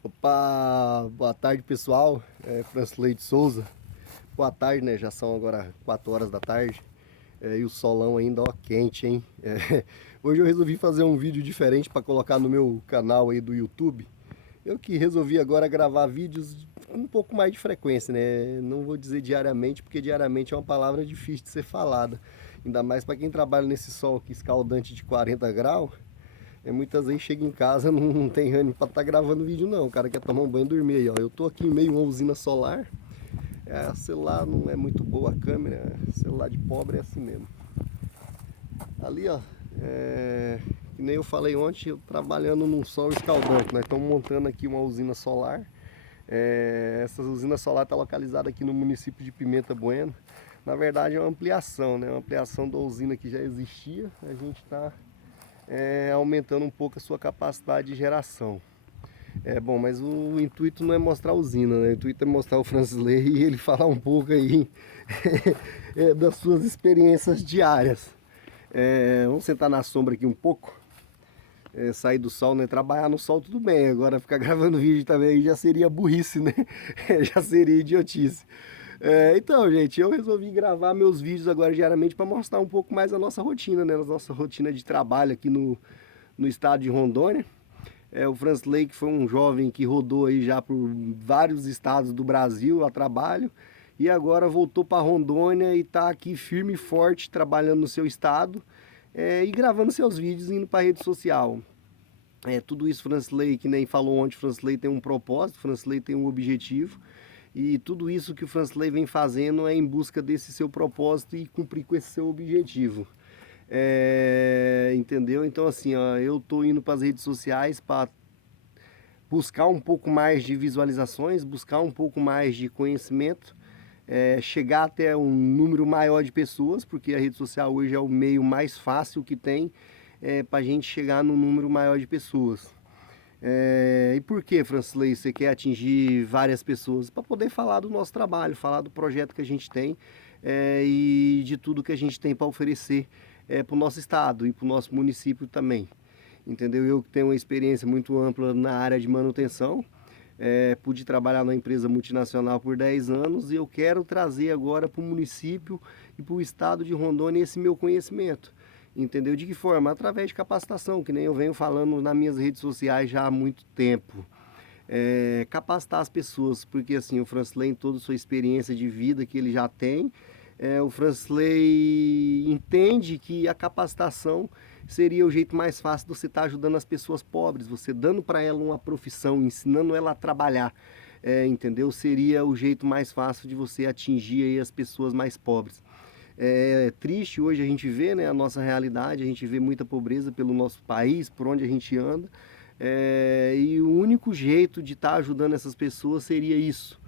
Opa, boa tarde pessoal, Francisleio de Souza. Boa tarde, né? Já são agora 4 horas da tarde e o solão ainda ó quente, hein? Hoje eu resolvi fazer um vídeo diferente para colocar no meu canal aí do YouTube. Eu que resolvi agora gravar vídeos com um pouco mais de frequência, né? Não vou dizer diariamente, porque diariamente é uma palavra difícil de ser falada. Ainda mais para quem trabalha nesse sol aqui escaldante de 40 graus. Muitas vezes chega em casa, não tem ânimo pra estar gravando vídeo não. O cara quer tomar um banho e dormir aí, ó. Eu tô aqui em meio a uma usina solar. Celular não é muito boa a câmera, celular de pobre é assim mesmo. Ali, ó, que nem eu falei ontem, eu trabalhando num sol escaldante. Nós estamos montando aqui uma usina solar. Essa usina solar está localizada aqui no município de Pimenta Bueno. Na verdade é uma ampliação, né? Uma ampliação da usina que já existia. A gente está aumentando um pouco a sua capacidade de geração. Bom, mas o intuito não é mostrar a usina, né? O intuito é mostrar o Francisleio e ele falar um pouco aí das suas experiências diárias. Vamos sentar na sombra aqui um pouco. Sair do sol, né? Trabalhar no sol tudo bem, agora ficar gravando vídeo também já seria burrice, né? Já seria idiotice. Então, gente, eu resolvi gravar meus vídeos agora diariamente para mostrar um pouco mais a nossa rotina, né? A nossa rotina de trabalho aqui no estado de Rondônia. O Francisleio foi um jovem que rodou aí já por vários estados do Brasil a trabalho e agora voltou para Rondônia e está aqui firme e forte trabalhando no seu estado e gravando seus vídeos e indo para a rede social. Tudo isso Francisleio, que nem falou ontem, Francisleio tem um propósito, Francisleio tem um objetivo. E tudo isso que o Francisleio vem fazendo é em busca desse seu propósito e cumprir com esse seu objetivo. Entendeu? Então assim, ó, eu tô indo para as redes sociais para buscar um pouco mais de visualizações, buscar um pouco mais de conhecimento, chegar até um número maior de pessoas, porque a rede social hoje é o meio mais fácil que tem para a gente chegar num número maior de pessoas. E por que, Francisleio, você quer atingir várias pessoas? Para poder falar do nosso trabalho, falar do projeto que a gente tem e de tudo que a gente tem para oferecer para o nosso estado e para o nosso município também. Entendeu? Eu que tenho uma experiência muito ampla na área de manutenção, pude trabalhar numa empresa multinacional por 10 anos e eu quero trazer agora para o município e para o estado de Rondônia esse meu conhecimento. Entendeu? De que forma? Através de capacitação, que nem eu venho falando nas minhas redes sociais já há muito tempo. Capacitar as pessoas, porque assim, o Francisleio, em toda a sua experiência de vida que ele já tem, o Francisleio entende que a capacitação seria o jeito mais fácil de você estar ajudando as pessoas pobres, você dando para ela uma profissão, ensinando ela a trabalhar, entendeu? Seria o jeito mais fácil de você atingir aí as pessoas mais pobres. É triste hoje a gente vê, né, a nossa realidade, a gente vê muita pobreza pelo nosso país, por onde a gente anda, e o único jeito de estar ajudando essas pessoas seria isso,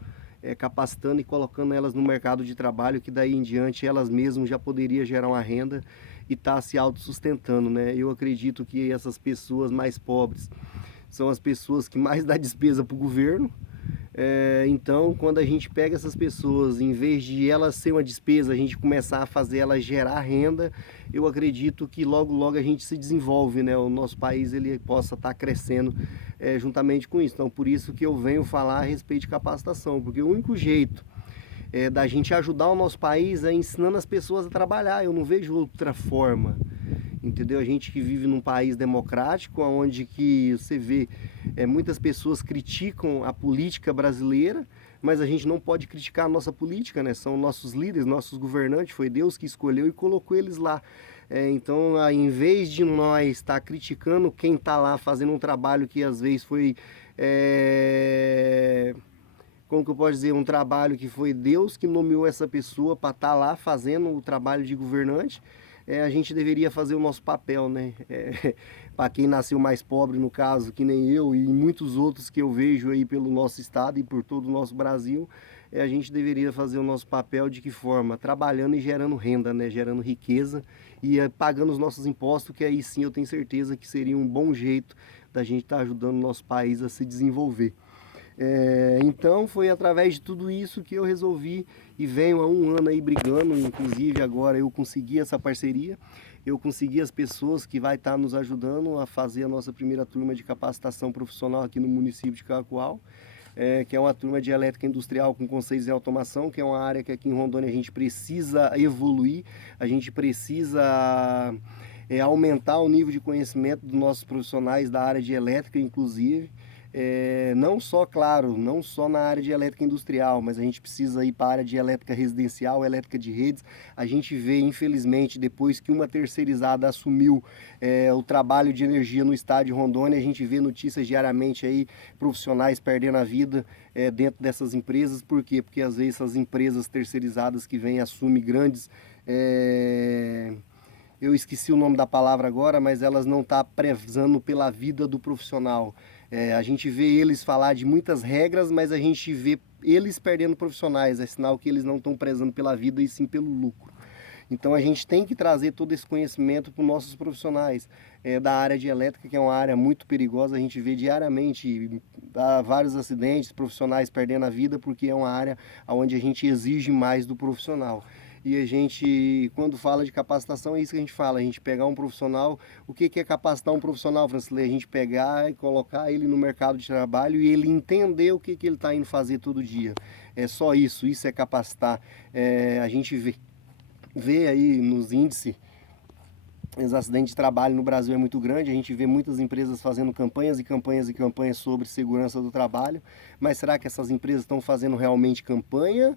capacitando e colocando elas no mercado de trabalho, que daí em diante elas mesmas já poderiam gerar uma renda e estar se autossustentando, né? Eu acredito que essas pessoas mais pobres são as pessoas que mais dão despesa para o governo. Então, quando a gente pega essas pessoas, em vez de elas ser uma despesa, a gente começar a fazer elas gerar renda, eu acredito que logo logo a gente se desenvolve, né? O nosso país ele possa estar crescendo juntamente com isso. Então, por isso que eu venho falar a respeito de capacitação, porque o único jeito da gente ajudar o nosso país é ensinando as pessoas a trabalhar. Eu não vejo outra forma. Entendeu? A gente que vive num país democrático, onde que você vê muitas pessoas criticam a política brasileira, mas a gente não pode criticar a nossa política, né? São nossos líderes, nossos governantes, foi Deus que escolheu e colocou eles lá. Então, em vez de nós estar criticando quem está lá fazendo um trabalho que às vezes foi... como que eu posso dizer, um trabalho que foi Deus que nomeou essa pessoa para estar lá fazendo o trabalho de governante, a gente deveria fazer o nosso papel, né? Para quem nasceu mais pobre, no caso, que nem eu e muitos outros que eu vejo aí pelo nosso estado e por todo o nosso Brasil, a gente deveria fazer o nosso papel de que forma? Trabalhando e gerando renda, né? Gerando riqueza e pagando os nossos impostos, que aí sim eu tenho certeza que seria um bom jeito da gente estar ajudando o nosso país a se desenvolver. Então foi através de tudo isso que eu resolvi e venho há um ano aí brigando, inclusive agora eu consegui essa parceria. eu consegui as pessoas que vai estar nos ajudando a fazer a nossa primeira turma de capacitação profissional aqui no município de Cacoal, que é uma turma de elétrica industrial com conceitos de automação, que é uma área que aqui em Rondônia a gente precisa evoluir, a gente precisa aumentar o nível de conhecimento dos nossos profissionais da área de elétrica, inclusive. Não só, claro, não só na área de elétrica industrial, mas a gente precisa ir para a área de elétrica residencial, elétrica de redes. A gente vê, infelizmente, depois que uma terceirizada assumiu o trabalho de energia no estado de Rondônia, a gente vê notícias diariamente aí, profissionais perdendo a vida dentro dessas empresas. Por quê? Porque às vezes essas empresas terceirizadas que vêm assumem grandes... eu esqueci o nome da palavra agora, mas elas não estão prezando pela vida do profissional. A gente vê eles falar de muitas regras, mas a gente vê eles perdendo profissionais. É sinal que eles não estão prezando pela vida e sim pelo lucro. Então a gente tem que trazer todo esse conhecimento para os nossos profissionais da área de elétrica, que é uma área muito perigosa. A gente vê diariamente vários acidentes, profissionais perdendo a vida, porque é uma área onde a gente exige mais do profissional. E a gente, quando fala de capacitação, é isso que a gente fala, a gente pegar um profissional. O que é capacitar um profissional, Francilei? A gente pegar e colocar ele no mercado de trabalho e ele entender o que ele está indo fazer todo dia. É só isso é capacitar. A gente vê aí nos índices, os acidentes de trabalho no Brasil é muito grande, a gente vê muitas empresas fazendo campanhas e campanhas e campanhas sobre segurança do trabalho, mas será que essas empresas estão fazendo realmente campanha?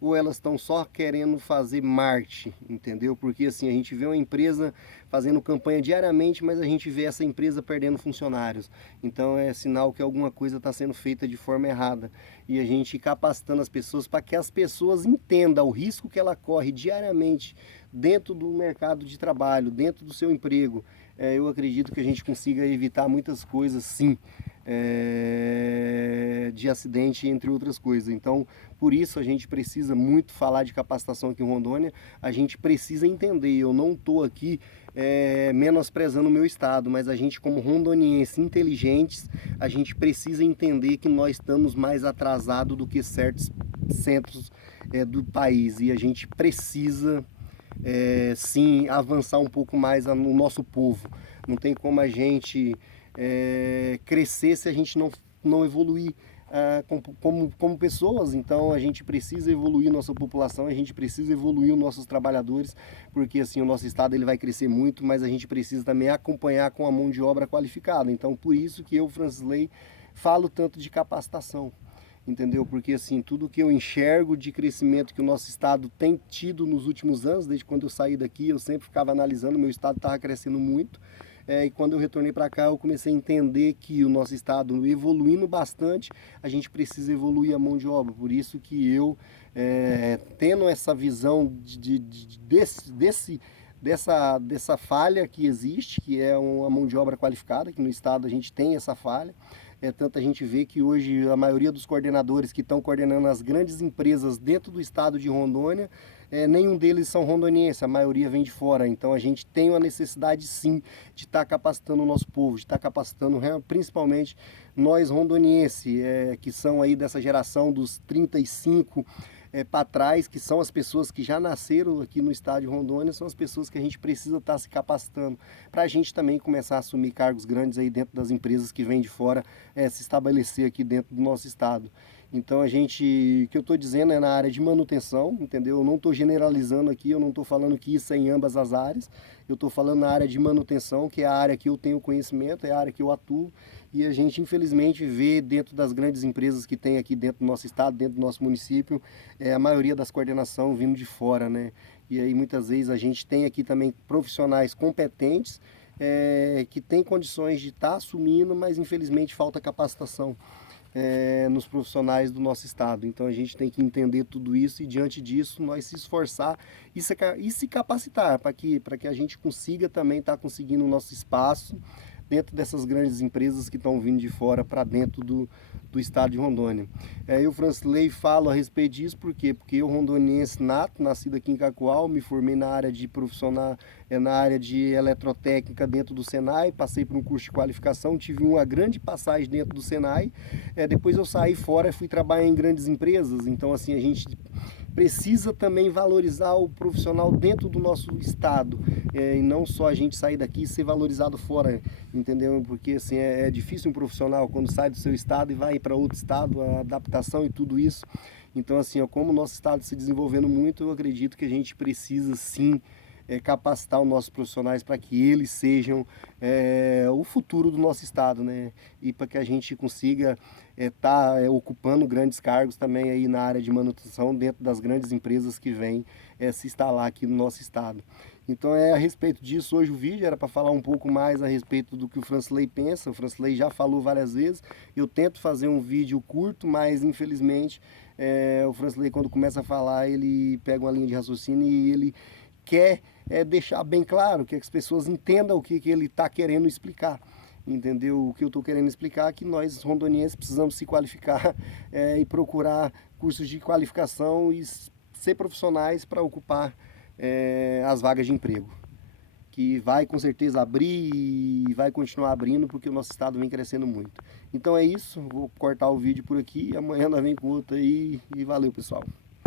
Ou elas estão só querendo fazer marketing, entendeu? Porque assim, a gente vê uma empresa fazendo campanha diariamente, mas a gente vê essa empresa perdendo funcionários. Então é sinal que alguma coisa está sendo feita de forma errada. E a gente capacitando as pessoas para que as pessoas entendam o risco que ela corre diariamente dentro do mercado de trabalho, dentro do seu emprego. Eu acredito que a gente consiga evitar muitas coisas, sim. De acidente, entre outras coisas. Então, por isso a gente precisa muito falar de capacitação aqui em Rondônia. A gente precisa entender, eu não estou aqui menosprezando o meu estado, mas a gente, como rondonienses inteligentes, a gente precisa entender que nós estamos mais atrasados do que certos centros do país, e a gente precisa sim avançar um pouco mais no nosso povo. Não tem como a gente crescer se a gente não evoluir como pessoas. Então a gente precisa evoluir nossa população, a gente precisa evoluir os nossos trabalhadores, porque assim o nosso estado ele vai crescer muito, mas a gente precisa também acompanhar com a mão de obra qualificada. Então por isso que eu, Francilei, falo tanto de capacitação. Entendeu? Porque assim, tudo que eu enxergo de crescimento que o nosso estado tem tido nos últimos anos, desde quando eu saí daqui, eu sempre ficava analisando, meu estado estava crescendo muito. E quando eu retornei para cá, eu comecei a entender que o nosso estado evoluindo bastante, a gente precisa evoluir a mão de obra. Por isso que eu, tendo essa visão dessa falha que existe, que é uma mão de obra qualificada, que no estado a gente tem essa falha. Tanto a gente vê que hoje a maioria dos coordenadores que estão coordenando as grandes empresas dentro do estado de Rondônia, nenhum deles são rondonienses, a maioria vem de fora. Então a gente tem uma necessidade sim de estar capacitando o nosso povo, de estar capacitando principalmente nós rondonienses, que são aí dessa geração dos 35 para trás, que são as pessoas que já nasceram aqui no estado de Rondônia, são as pessoas que a gente precisa estar se capacitando, para a gente também começar a assumir cargos grandes aí dentro das empresas que vêm de fora, se estabelecer aqui dentro do nosso estado. Então o que eu estou dizendo é na área de manutenção, entendeu? Eu não estou generalizando aqui, eu não estou falando que isso é em ambas as áreas, eu estou falando na área de manutenção, que é a área que eu tenho conhecimento, é a área que eu atuo, e a gente infelizmente vê dentro das grandes empresas que tem aqui dentro do nosso estado, dentro do nosso município, a maioria das coordenações vindo de fora, né? E aí muitas vezes a gente tem aqui também profissionais competentes, que têm condições de estar assumindo, mas infelizmente falta capacitação nos profissionais do nosso estado. Então a gente tem que entender tudo isso e diante disso nós se esforçar e se capacitar para que a gente consiga também estar conseguindo o nosso espaço dentro dessas grandes empresas que estão vindo de fora para dentro do estado de Rondônia. Eu, Francilei, falo a respeito disso, por quê? Porque eu, rondoniense nato, nascido aqui em Cacoal, me formei na área de profissional, na área de eletrotécnica dentro do Senai, passei por um curso de qualificação, tive uma grande passagem dentro do Senai, depois eu saí fora e fui trabalhar em grandes empresas. Então assim, a gente precisa também valorizar o profissional dentro do nosso estado, e não só a gente sair daqui e ser valorizado fora, entendeu? Porque assim, é difícil um profissional quando sai do seu estado e vai para outro estado, a adaptação e tudo isso. Então assim, ó, como o nosso estado se desenvolvendo muito, eu acredito que a gente precisa sim capacitar os nossos profissionais para que eles sejam o futuro do nosso estado, né? E para que a gente consiga estar ocupando grandes cargos também aí na área de manutenção dentro das grandes empresas que vêm se instalar aqui no nosso estado. Então a respeito disso, hoje o vídeo era para falar um pouco mais a respeito do que o Fransley pensa. O Fransley já falou várias vezes, eu tento fazer um vídeo curto, mas infelizmente o Fransley, quando começa a falar, ele pega uma linha de raciocínio e ele quer deixar bem claro, que as pessoas entendam o que ele está querendo explicar. Entendeu? O que eu estou querendo explicar é que nós rondonienses precisamos se qualificar e procurar cursos de qualificação e ser profissionais para ocupar as vagas de emprego, que vai com certeza abrir e vai continuar abrindo, porque o nosso estado vem crescendo muito. Então é isso, vou cortar o vídeo por aqui, amanhã nós vem com outro aí e valeu, pessoal.